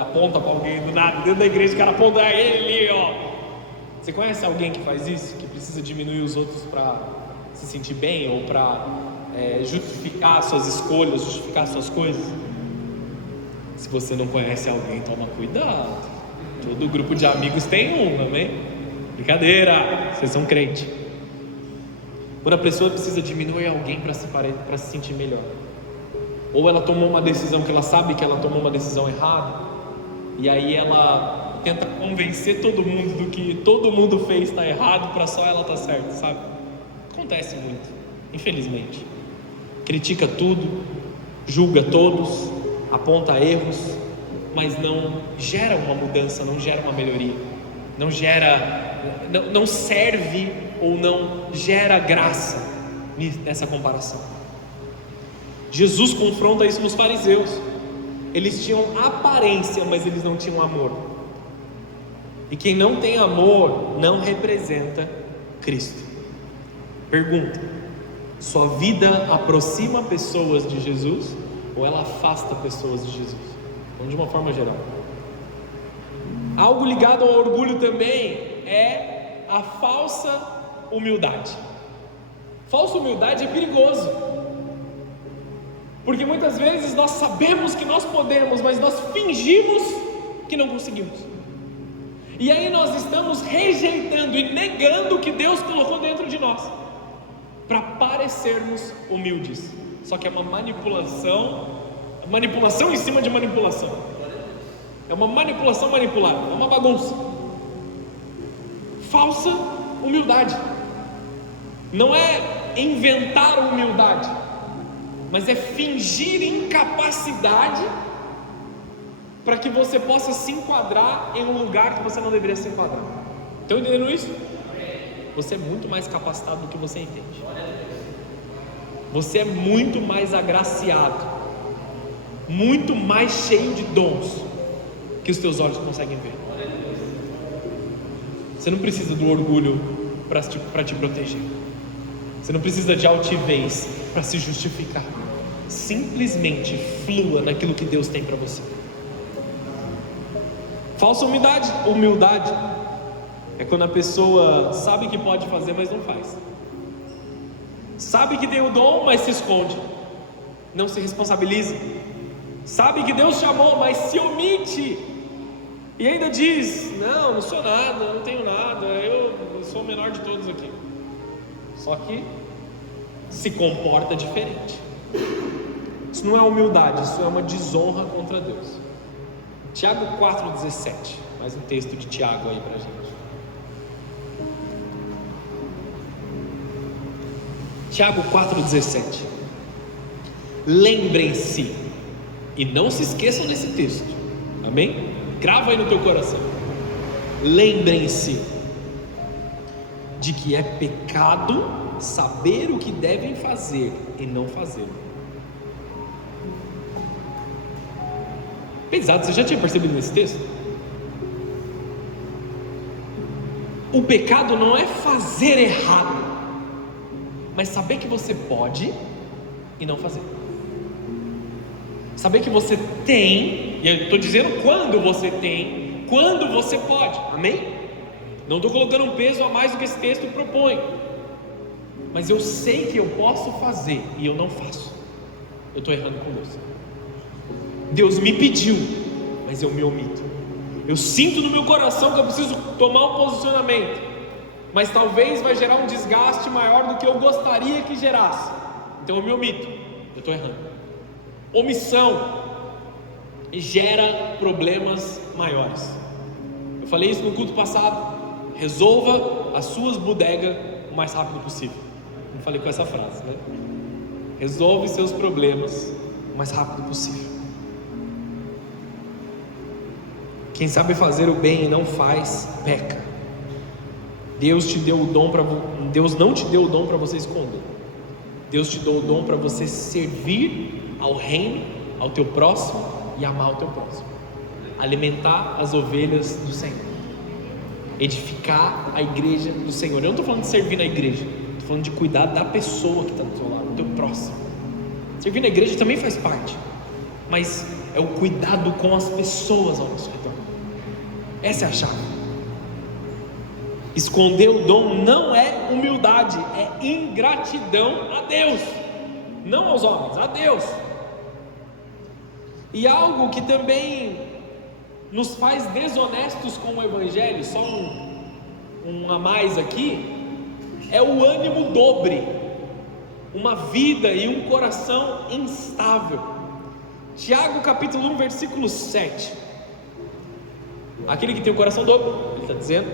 Aponta para alguém do nada, dentro da igreja, o cara aponta ele ali, ó. Você conhece alguém que faz isso? Que precisa diminuir os outros para se sentir bem ou para justificar suas escolhas, justificar suas coisas? Se você não conhece alguém, toma cuidado. Todo grupo de amigos tem um, amém? Brincadeira, vocês são crentes. Quando a pessoa precisa diminuir alguém para se sentir melhor, ou ela tomou uma decisão que ela sabe que ela tomou uma decisão errada, e aí ela tenta convencer todo mundo do que todo mundo fez está errado para só ela estar certa, sabe? Acontece muito, infelizmente. Critica tudo, julga todos, aponta erros, mas não gera uma mudança, não gera uma melhoria, não serve ou não gera graça nessa comparação. Jesus confronta isso nos fariseus. Eles tinham aparência, mas eles não tinham amor. E quem não tem amor não representa Cristo. Pergunta: sua vida aproxima pessoas de Jesus ou ela afasta pessoas de Jesus? Então, de uma forma geral. Algo ligado ao orgulho também é a falsa humildade. Falsa humildade é perigoso, porque muitas vezes nós sabemos que nós podemos, mas nós fingimos que não conseguimos. E aí nós estamos rejeitando e negando o que Deus colocou dentro de nós, para parecermos humildes. Só que é uma manipulação em cima de manipulação. É uma manipulação manipulada, é uma bagunça. Falsa humildade. Não é inventar humildade, mas é fingir incapacidade para que você possa se enquadrar em um lugar que você não deveria se enquadrar. Estão entendendo isso? Você é muito mais capacitado do que você entende. Você é muito mais agraciado, muito mais cheio de dons que os teus olhos conseguem ver. Você não precisa do orgulho para te proteger. Você não precisa de altivez para se justificar. Simplesmente flua naquilo que Deus tem para você. Falsa humildade é quando a pessoa sabe que pode fazer, mas não faz. Sabe que tem o dom, mas se esconde, não se responsabiliza. Sabe que Deus chamou, mas se omite, e ainda diz: não sou nada, não tenho nada, eu sou o menor de todos aqui. Só que se comporta diferente. Isso não é humildade, isso é uma desonra contra Deus. Tiago 4,17. Mais um texto de Tiago aí pra gente. Tiago 4,17. Lembrem-se, e não se esqueçam desse texto, amém? Grava aí no teu coração. Lembrem-se de que é pecado saber o que devem fazer e não fazer. Pesado, você já tinha percebido nesse texto? O pecado não é fazer errado, mas saber que você pode e não fazer. Saber que você tem, e eu estou dizendo quando você tem, quando você pode, amém? Não estou colocando um peso a mais do que esse texto propõe, mas eu sei que eu posso fazer e eu não faço. Eu estou errando com Deus. Deus me pediu, mas eu me omito. Eu sinto no meu coração que eu preciso tomar um posicionamento, mas talvez vai gerar um desgaste maior do que eu gostaria que gerasse. Então eu me omito. Eu estou errando. Omissão gera problemas maiores. Eu falei isso no culto passado. Resolva as suas bodegas o mais rápido possível. Não falei com essa frase, né? Resolve seus problemas o mais rápido possível. Quem sabe fazer o bem e não faz, peca. Deus te deu o dom para Deus não te deu o dom para você esconder. Deus te deu o dom para você servir ao reino, ao teu próximo e amar o teu próximo. Alimentar as ovelhas do Senhor. Edificar a igreja do Senhor. Eu não estou falando de servir na igreja, estou falando de cuidar da pessoa que está do seu lado, do teu próximo. Servir na igreja também faz parte, mas é o cuidado com as pessoas ao nosso redor. Essa é a chave. Esconder o dom não é humildade, é ingratidão a Deus, não aos homens, a Deus. E algo que também nos faz desonestos com o Evangelho, só um a mais aqui, é o ânimo dobre, uma vida e um coração instável. Tiago capítulo 1 versículo 7. Aquele que tem o coração dobre, ele está dizendo,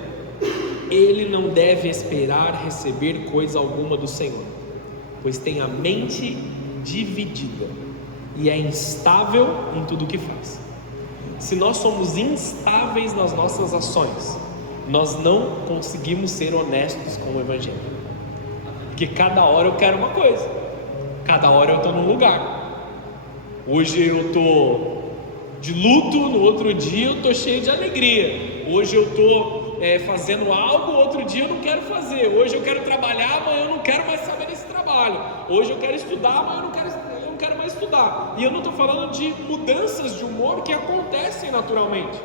ele não deve esperar receber coisa alguma do Senhor, pois tem a mente dividida e é instável em tudo o que faz. Se nós somos instáveis nas nossas ações, nós não conseguimos ser honestos com o Evangelho, porque cada hora eu quero uma coisa, cada hora eu estou num lugar. Hoje eu estou de luto, no outro dia eu estou cheio de alegria. Hoje eu estou fazendo algo, outro dia eu não quero fazer. Hoje eu quero trabalhar, amanhã eu não quero mais saber desse trabalho. Hoje eu quero estudar, amanhã eu não quero mais estudar. E eu não estou falando de mudanças de humor que acontecem naturalmente.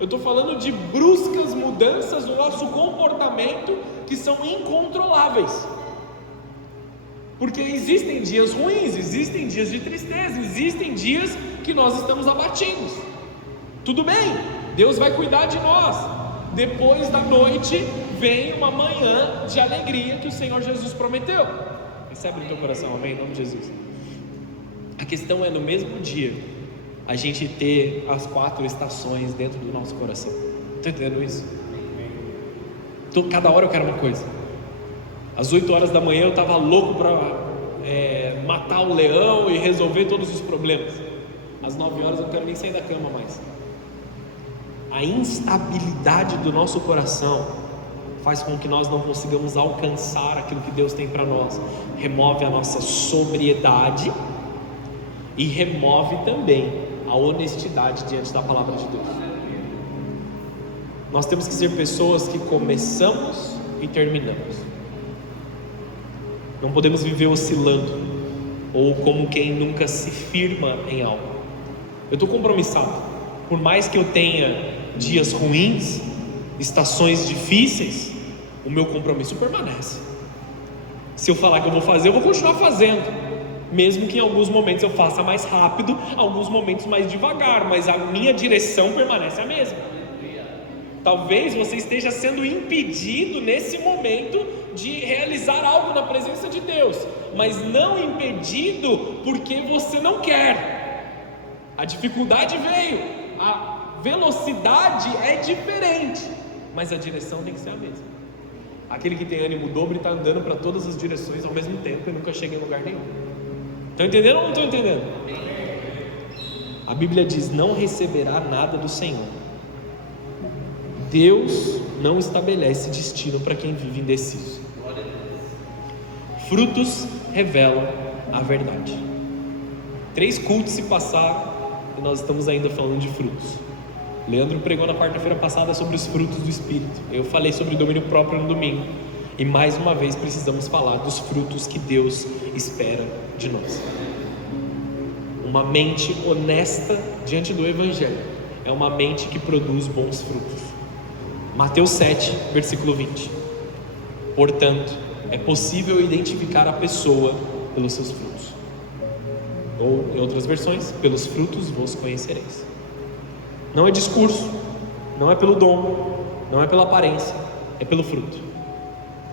Eu estou falando de bruscas mudanças do nosso comportamento que são incontroláveis. Porque existem dias ruins, existem dias de tristeza, existem dias que nós estamos abatidos. Tudo bem, Deus vai cuidar de nós. Depois da noite vem uma manhã de alegria que o Senhor Jesus prometeu. Recebe no teu coração, amém? Em nome de Jesus. A questão é no mesmo dia a gente ter as 4 estações dentro do nosso coração. Está entendendo isso? Cada hora eu quero uma coisa. Às 8 horas da manhã eu estava louco para matar o leão e resolver todos os problemas. Às 9 horas eu não quero nem sair da cama mais. A instabilidade do nosso coração faz com que nós não consigamos alcançar aquilo que Deus tem para nós. Remove a nossa sobriedade e remove também a honestidade diante da palavra de Deus. Nós temos que ser pessoas que começamos e terminamos. Não podemos viver oscilando ou como quem nunca se firma em algo. Eu estou compromissado. Por mais que eu tenha dias ruins, estações difíceis, o meu compromisso permanece. Se eu falar que eu vou fazer, eu vou continuar fazendo, mesmo que em alguns momentos eu faça mais rápido, alguns momentos mais devagar, mas a minha direção permanece a mesma. Talvez você esteja sendo impedido nesse momento de realizar algo na presença de Deus, mas não impedido porque você não quer. A dificuldade velocidade é diferente, mas a direção tem que ser a mesma. Aquele que tem ânimo dobro está andando para todas as direções ao mesmo tempo e nunca chega em lugar nenhum. Estão entendendo ou não estão entendendo? A Bíblia diz: não receberá nada do Senhor. Deus não estabelece destino para quem vive indeciso. Frutos revelam a verdade. 3 cultos se passaram e nós estamos ainda falando de frutos. Leandro pregou na quarta-feira passada sobre os frutos do Espírito. Eu falei sobre domínio próprio no domingo. E mais uma vez precisamos falar dos frutos que Deus espera de nós. Uma mente honesta diante do Evangelho é uma mente que produz bons frutos. Mateus 7, versículo 20. Portanto, é possível identificar a pessoa pelos seus frutos. Ou, em outras versões, pelos frutos vos conhecereis. Não é discurso, não é pelo dom, não é pela aparência, é pelo fruto.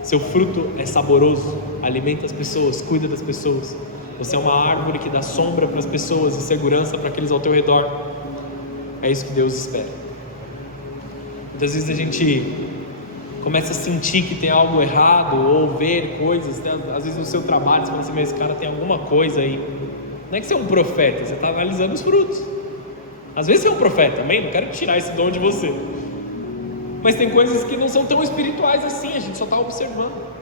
Seu fruto é saboroso, alimenta as pessoas, cuida das pessoas. Você é uma árvore que dá sombra para as pessoas e segurança para aqueles ao teu redor. É isso que Deus espera. Muitas vezes a gente começa a sentir que tem algo errado, ou ver coisas, né? Às vezes no seu trabalho você fala assim: mas esse cara tem alguma coisa aí. Não é que você é um profeta, você está analisando os frutos. Às vezes você é um profeta, amém? Não quero tirar esse dom de você, mas tem coisas que não são tão espirituais assim, a gente só está observando.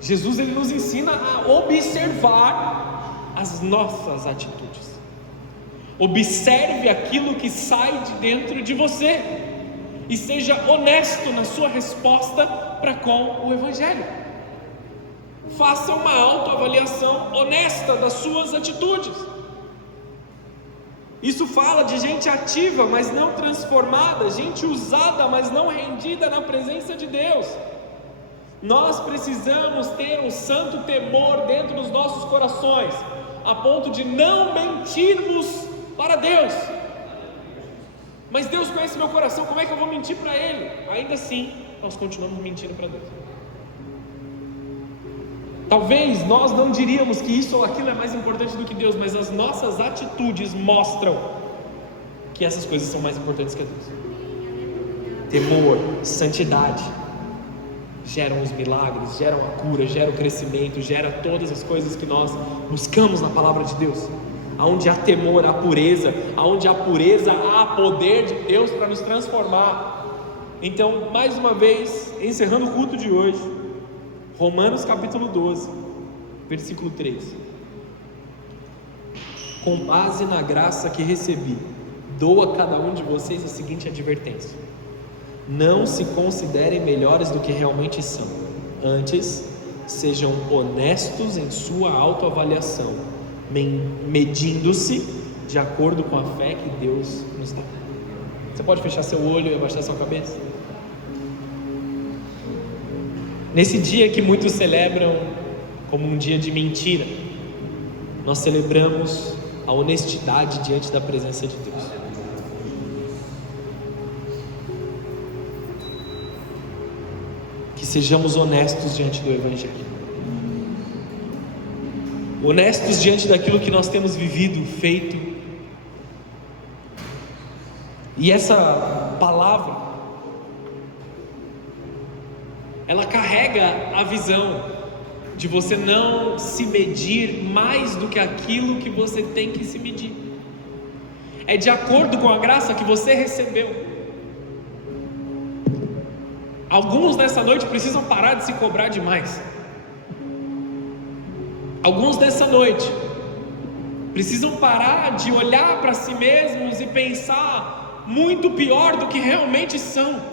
Jesus, ele nos ensina a observar as nossas atitudes. Observe aquilo que sai de dentro de você e seja honesto na sua resposta para com o Evangelho. Faça uma autoavaliação honesta das suas atitudes. Isso fala de gente ativa, mas não transformada, gente usada, mas não rendida na presença de Deus. Nós precisamos ter um santo temor dentro dos nossos corações, a ponto de não mentirmos para Deus. Mas Deus conhece meu coração, como é que eu vou mentir para Ele? Ainda assim, nós continuamos mentindo para Deus. Talvez nós não diríamos que isso ou aquilo é mais importante do que Deus, mas as nossas atitudes mostram que essas coisas são mais importantes que Deus. Temor, santidade geram os milagres, geram a cura, geram o crescimento, gera todas as coisas que nós buscamos na palavra de Deus. Aonde há temor, há pureza. Aonde há pureza, há poder de Deus para nos transformar. Então, mais uma vez, encerrando o culto de hoje, Romanos capítulo 12, versículo 3. Com base na graça que recebi, dou a cada um de vocês a seguinte advertência: não se considerem melhores do que realmente são. Antes, sejam honestos em sua autoavaliação, medindo-se de acordo com a fé que Deus nos dá. Você pode fechar seu olho e abaixar sua cabeça? Nesse dia que muitos celebram como um dia de mentira, nós celebramos a honestidade diante da presença de Deus. Que sejamos honestos diante do Evangelho, honestos diante daquilo que nós temos vivido, feito. E essa palavra, ela carrega a visão de você não se medir mais do que aquilo que você tem que se medir. É de acordo com a graça que você recebeu. Alguns nessa noite precisam parar de se cobrar demais. Alguns nessa noite precisam parar de olhar para si mesmos e pensar muito pior do que realmente são.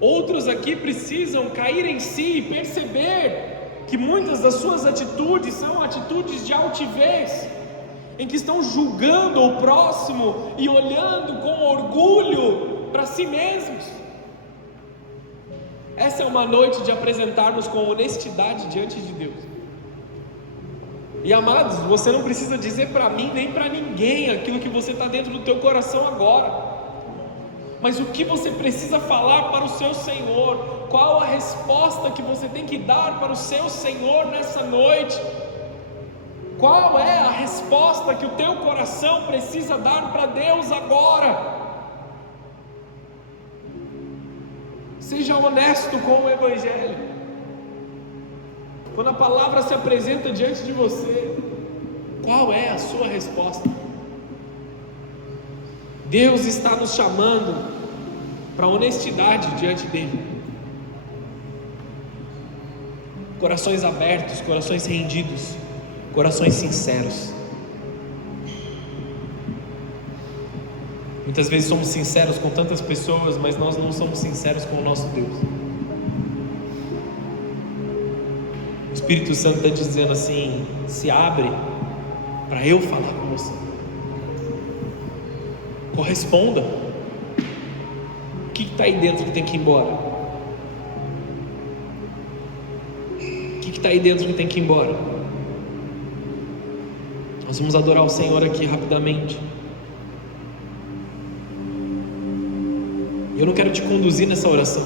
Outros aqui precisam cair em si e perceber que muitas das suas atitudes são atitudes de altivez, em que estão julgando o próximo e olhando com orgulho para si mesmos. Essa é uma noite de apresentarmos com honestidade diante de Deus. E amados, você não precisa dizer para mim nem para ninguém aquilo que você está dentro do teu coração agora. Mas o que você precisa falar para o seu Senhor? Qual a resposta que você tem que dar para o seu Senhor nessa noite? Qual é a resposta que o teu coração precisa dar para Deus agora? Seja honesto com o Evangelho. Quando a palavra se apresenta diante de você, qual é a sua resposta? Deus está nos chamando para honestidade diante dele. Corações abertos, corações rendidos, corações sinceros. Muitas vezes somos sinceros com tantas pessoas, mas nós não somos sinceros com o nosso Deus. O Espírito Santo está dizendo assim: se abre para eu falar com você. Corresponda. O que está aí dentro que tem que ir embora? O que está aí dentro que tem que ir embora? Nós vamos adorar o Senhor aqui rapidamente. Eu não quero te conduzir nessa oração.